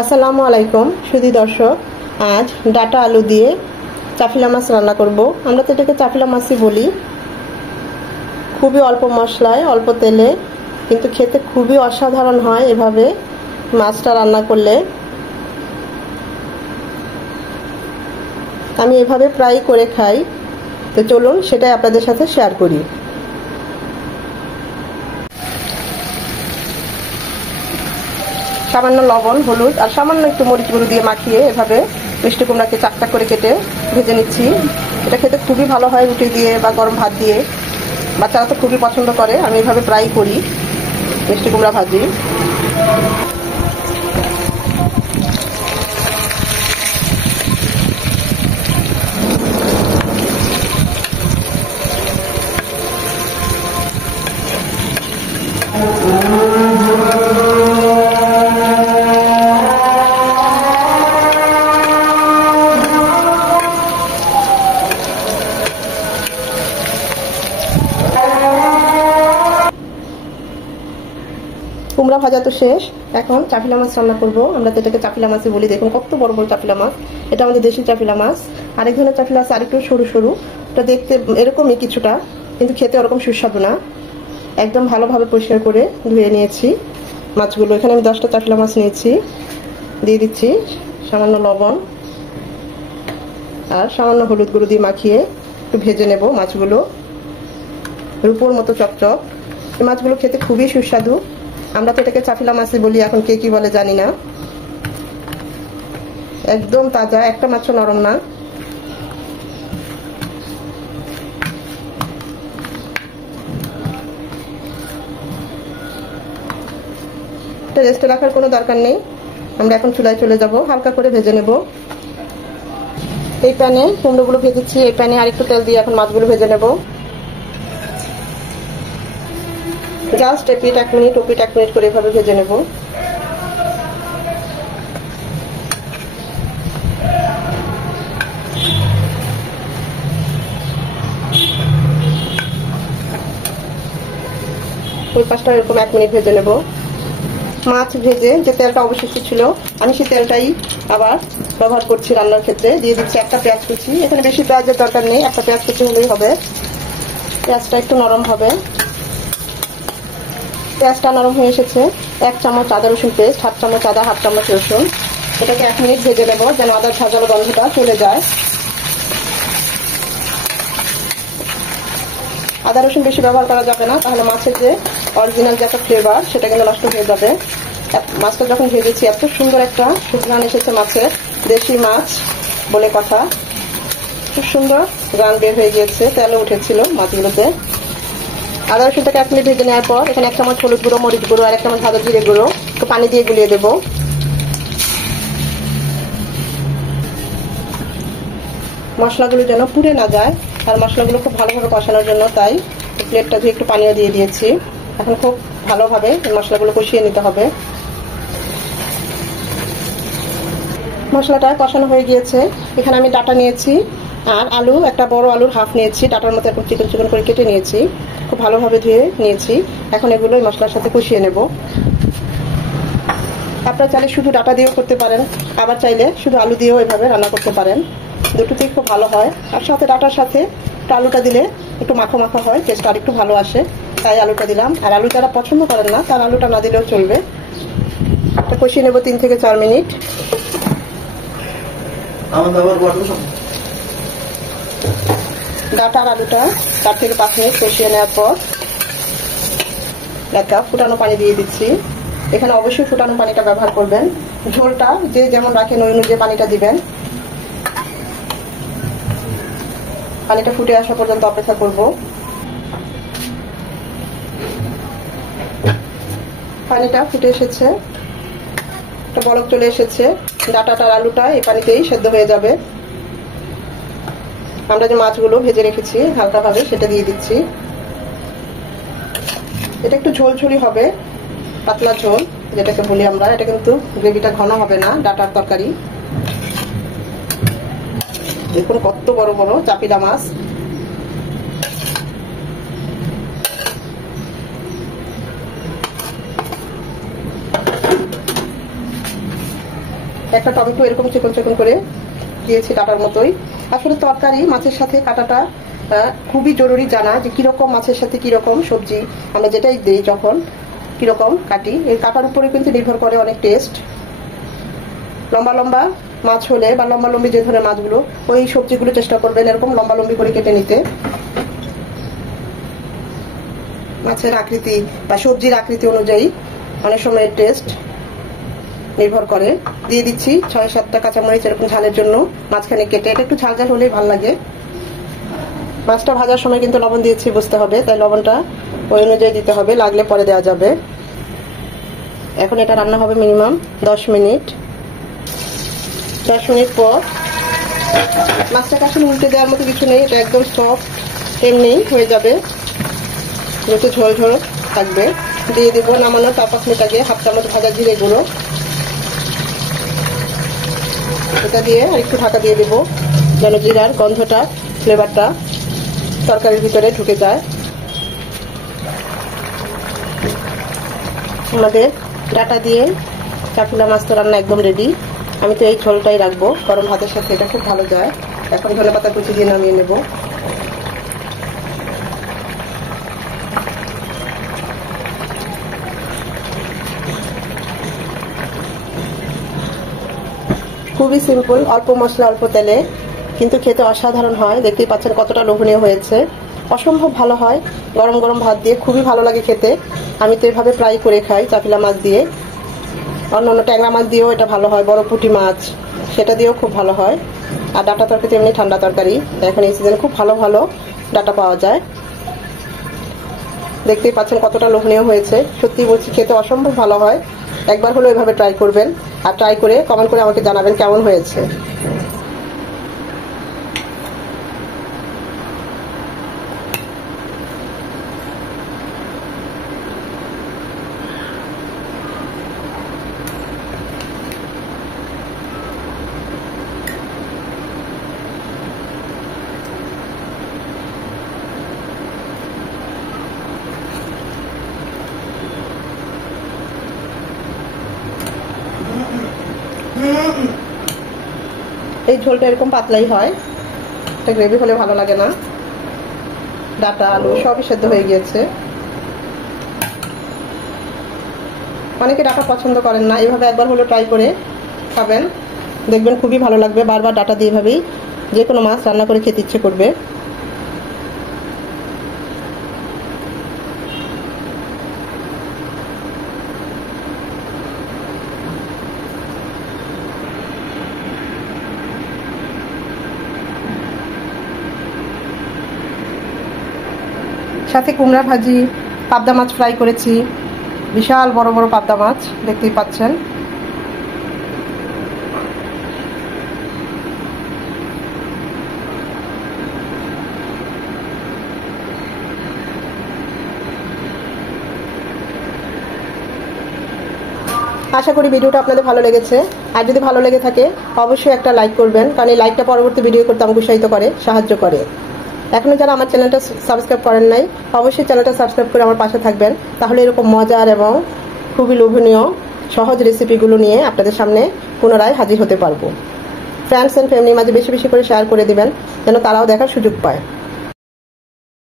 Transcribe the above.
আসসালামু আলাইকুম সুধী দর্শক, আজ ডাটা আলু দিয়ে চাফিলা মাছ রান্না করব। আমরা তো এটাকে চাফিলা মাছই বলি। খুবই অল্প মশলায় অল্প তেলে, কিন্তু খেতে খুবই অসাধারণ হয় এভাবে মাছটা রান্না করলে। আমি এভাবে প্রায় করে খাই, তো চলুন সেটাই আপনাদের সাথে শেয়ার করি। সামান্য লবণ, হলুদ আর সামান্য একটু মরিচ গুঁড়ো দিয়ে মাখিয়ে এভাবে মিষ্টি কুমড়াকে চাকচাক করে কেটে ভেজে নিচ্ছি। এটা খেতে খুবই ভালো হয় রুটি দিয়ে বা গরম ভাত দিয়ে। বাচ্চারা তো খুবই পছন্দ করে। আমি এভাবে প্রায় করি মিষ্টি কুমড়া ভাজি। কুমড়া ভাজা তো শেষ, এখন চাফিলা মাছ রান্না করবো। আমরা তো এটাকে চাফিলা মাছই বলি। দেখুন কত বড় বড় চাফিলা মাছ। এটা আমাদের দেশি চাফিলা মাছ। আরেক ধরনের চাফিলা আছে আরেকটু সরু সরু, এটা দেখতে এরকমই কিছুটা, কিন্তু খেতে ওরকম সুস্বাদু না। একদম ভালোভাবে পরিষ্কার করে ধুয়ে নিয়েছি মাছগুলো। এখানে আমি 10টা চাফিলা মাছ নিয়েছি। দিয়ে দিচ্ছি সামান্য লবণ আর সামান্য হলুদ গুঁড়ো দিয়ে মাখিয়ে একটু ভেজে নেব মাছগুলো রূপোর মতো চকচক। এই মাছগুলো খেতে খুবই সুস্বাদু। আমরা তো এটাকে চাফিলা মাছই বলি, এখন কে কি বলে জানি না। একদম তাজা, একটা মাছও নরম না। এটা রেস্টে রাখার কোনো দরকার নেই। আমরা এখন চুলায় চলে যাব, হালকা করে ভেজে নেব। এই প্যানে কুমড়োগুলো ভেজেছি, এই প্যানে আরেকটু তেল দিয়ে এখন মাছগুলো ভেজে নেব। জাস্ট এপিট 1 মিনিট ওপিট 1 মিনিট করে এভাবে ভেজে নেব। ওই পাশটা এরকম 1 মিনিট ভেজে নেব। মাছ ভেজে যে তেলটা অবশিষ্ট ছিল, আমি সেই তেলটাই আবার ব্যবহার করছি রান্নার ক্ষেত্রে। দিয়ে দিচ্ছি একটা পেঁয়াজ কুচি। এখানে বেশি পেঁয়াজের দরকার নেই, একটা পেঁয়াজ কুচি হলেই হবে। পেঁয়াজটা একটু নরম হবে। পেঁয়াজটা নরম হয়ে এসেছে। 1 চামচ আদা রসুন পেস্ট, 1/2 চামচ আদা, 1/2 চামচ রসুন। এটাকে 1 মিনিট ভেজে নেব যেন আদার ঝাঁঝালো গন্ধটা চলে যায়। আদা রসুন বেশি ব্যবহার করা যাবে না, তাহলে মাছের যে অরিজিনাল যে একটা ফ্লেভার সেটা কিন্তু নষ্ট হয়ে যাবে। মাছটা যখন ভেজেছি এত সুন্দর একটা সুঘ্রাণ এসেছে মাছের, দেশি মাছ বলে কথা। খুব সুন্দর গান বের হয়ে গিয়েছে, তেলে উঠেছিল মাছগুলোতে। আদা রসুনটাকে 1 মিনিট ভেজে নেওয়ার পর এখানে 1 চামচ হলুদ গুঁড়ো, মরিচ গুঁড়ো আর 1 চামচ ভাজা জিরে গুঁড়ো একটু পানি দিয়ে গুলিয়ে দেবো। মশলাগুলো যেন পুড়ে না যায়, আর মশলাগুলো খুব ভালোভাবে কষানোর জন্য তাই প্লেটটা ধুয়ে একটু পানিও দিয়ে দিয়েছি। এখন খুব ভালোভাবে মশলাগুলো কষিয়ে নিতে হবে। মশলাটা কষানো হয়ে গিয়েছে। এখানে আমি ডাটা নিয়েছি আর আলু, একটা বড় আলুর হাফ নিয়েছি। ডাটার মতো একটু চিকন চিকন করে কেটে নিয়েছি, খুব ভালোভাবে ধুয়ে নিয়েছি। এখন এগুলো মশলার সাথে কষিয়ে নেব। আপনারা চাইলে শুধু ডাটা দিয়েও করতে পারেন, আবার চাইলে শুধু আলু দিয়েও এভাবে রান্না করতে পারেন। দুটোতেই খুব ভালো হয়। আর সাথে ডাটার সাথে আলুটা দিলে একটু মাখো মাখো হয়, টেস্ট আর একটু ভালো আসে, তাই আলুটা দিলাম। আর আলু যারা পছন্দ করেন না তার আলুটা না দিলেও চলবে। এটা কষিয়ে নেব 3 থেকে 4 মিনিট। ডাটা আর আলুটা 4 থেকে 5 মিনিট কষিয়ে নেওয়ার পর একটা ফুটানো পানি দিয়ে দিচ্ছি। এখানে অবশ্যই ফুটানো পানিটা ব্যবহার করবেন। ঝোলটা যে যেমন রাখেন ওই অনুযায়ী পানিটা দিবেন। পানিটা ফুটে আসা পর্যন্ত অপেক্ষা করব। পানিটা ফুটে এসেছে, একটা বলক চলে এসেছে। ডাটাটা আর আলুটা এই পানিতেই সেদ্ধ হয়ে যাবে। আমরা যে মাছগুলো ভেজে রেখেছি হালকাভাবে সেটা দিয়ে দিচ্ছি। এটা একটু ঝোলঝুলি হবে, পাতলা ঝোল যেটাকে বলি আমরা। এটা কিন্তু গ্রেভিটা ঘন হবে না ডাটার তরকারি। দেখুন কত বড় বড় চাপিলা মাছ। একটা টমেটো এরকম চিকন চিকন করে দিয়েছি ডাটার মতোই। আসলে তরকারি মাছের সাথে কাটাটা খুবই জরুরি জানা, যে কিরকম মাছের সাথে কিরকম সবজি আমরা যেটাই দিই যখন কিরকম কাটি, এই কাটার উপরে কিন্তু নির্ভর করে অনেক টেস্ট। লম্বা লম্বা মাছ হলে বা লম্বা লম্বি যে ধরনের মাছগুলো, ওই সবজিগুলো চেষ্টা করবেন এরকম লম্বা লম্বি করে কেটে নিতে। মাছের আকৃতি বা সবজির আকৃতি অনুযায়ী অনেক সময় টেস্ট নির্ভর করে। দিয়ে দিচ্ছি 6-7টা কাঁচামরিচ এরকম ঝালের জন্য মাঝখানে কেটে, এটা একটু ঝাল ঝাল হলেই ভালো লাগে। মাছটা ভাজার সময় কিন্তু লবণ দিয়েছি বুঝতে হবে, তাই লবণটা ওই অনুযায়ী দিতে হবে, লাগলে পরে দেওয়া যাবে। এখন এটা রান্না হবে মিনিমাম 10 মিনিট। 10 মিনিট পর মাছটাকে আসলে উল্টে দেওয়ার মতো কিছু নেই, এটা একদম সফট এমনি হয়ে যাবে, একটু ঝোল ঝোল থাকবে। দিয়ে দিব নামানোর 4-5 মিনিট আগে 1/2 চামচ ভাজা জিরে গুঁড়ো, এটা দিয়ে আর একটু ঢাকা দিয়ে দিব যেন জিরার গন্ধটা ফ্লেভারটা তরকারির ভিতরে ঢুকে যায়। আমাদের ডাটা দিয়ে চাকুলা মাছ তো রান্না একদম রেডি। আমি তো এই ঝোলটাই রাখবো গরম ভাতের সাথে, এটা খুব ভালো যায়। এখন ধনেপাতা কুচি দিয়ে নামিয়ে নেব। খুবই সিম্পল, অল্প মশলা অল্প তেলে, কিন্তু খেতে অসাধারণ হয়। দেখতেই পাচ্ছেন কতটা লোভনীয় হয়েছে, অসম্ভব ভালো হয়। গরম গরম ভাত দিয়ে খুবই ভালো লাগে খেতে। আমি তো এভাবে ফ্রাই করে খাই চাপিলা মাছ দিয়ে, অন্য ট্যাংরা মাছ দিয়েও এটা ভালো হয়, বড় পুঁটি মাছ সেটা দিয়েও খুব ভালো হয়। আর ডাটা তরকারি এমনি ঠান্ডা তরকারি, এখন এই সিজনে খুব ভালো ভালো ডাটা পাওয়া যায়। দেখতেই পাচ্ছেন কতটা লোভনীয় হয়েছে, সত্যি বলছি খেতে অসম্ভব ভালো হয়। একবার হলো এভাবে ট্রাই করবেন, আর ট্রাই করে কমেন্ট করে আমাকে জানাবেন কেমন হয়েছে। এই ঝোলটা এরকম পাতলাই হয়, এটা গ্রেভি হলে ভালো লাগে না। ডাটা আলু সবই সেদ্ধ হয়ে গিয়েছে। অনেকে ডাটা পছন্দ করেন না, এইভাবে একবার হলো ট্রাই করে খাবেন, দেখবেন খুবই ভালো লাগবে। বারবার ডাটা দিয়ে এভাবেই যে কোনো মাছ রান্না করে খেতে ইচ্ছে করবে। সাথে কুমড়া ভাজি, পাবদা মাছ ফ্রাই করেছি, বিশাল বড় বড় পাবদা মাছ দেখতেই পাচ্ছেন। আশা করি ভিডিওটা আপনাদের ভালো লেগেছে। আর যদি ভালো লেগে থাকে অবশ্যই একটা লাইক করবেন, কারণ এই লাইকটা পরবর্তী ভিডিও করতে আমাকে উৎসাহিত করে, সাহায্য করে। এখনো যারা আমার চ্যানেলটা সাবস্ক্রাইব করেন নাই, অবশ্যই চ্যানেলটা সাবস্ক্রাইব করে আমার পাশে থাকবেন, তাহলে এরকম মজার এবং খুবই লোভনীয় সহজ রেসিপিগুলো নিয়ে আপনাদের সামনে পুনরায় হাজির হতে পারবো। ফ্রেন্ডস এন্ড ফ্যামিলির মাঝে বেশি বেশি করে শেয়ার করে দিবেন, যেন তারাও দেখার সুযোগ পায়।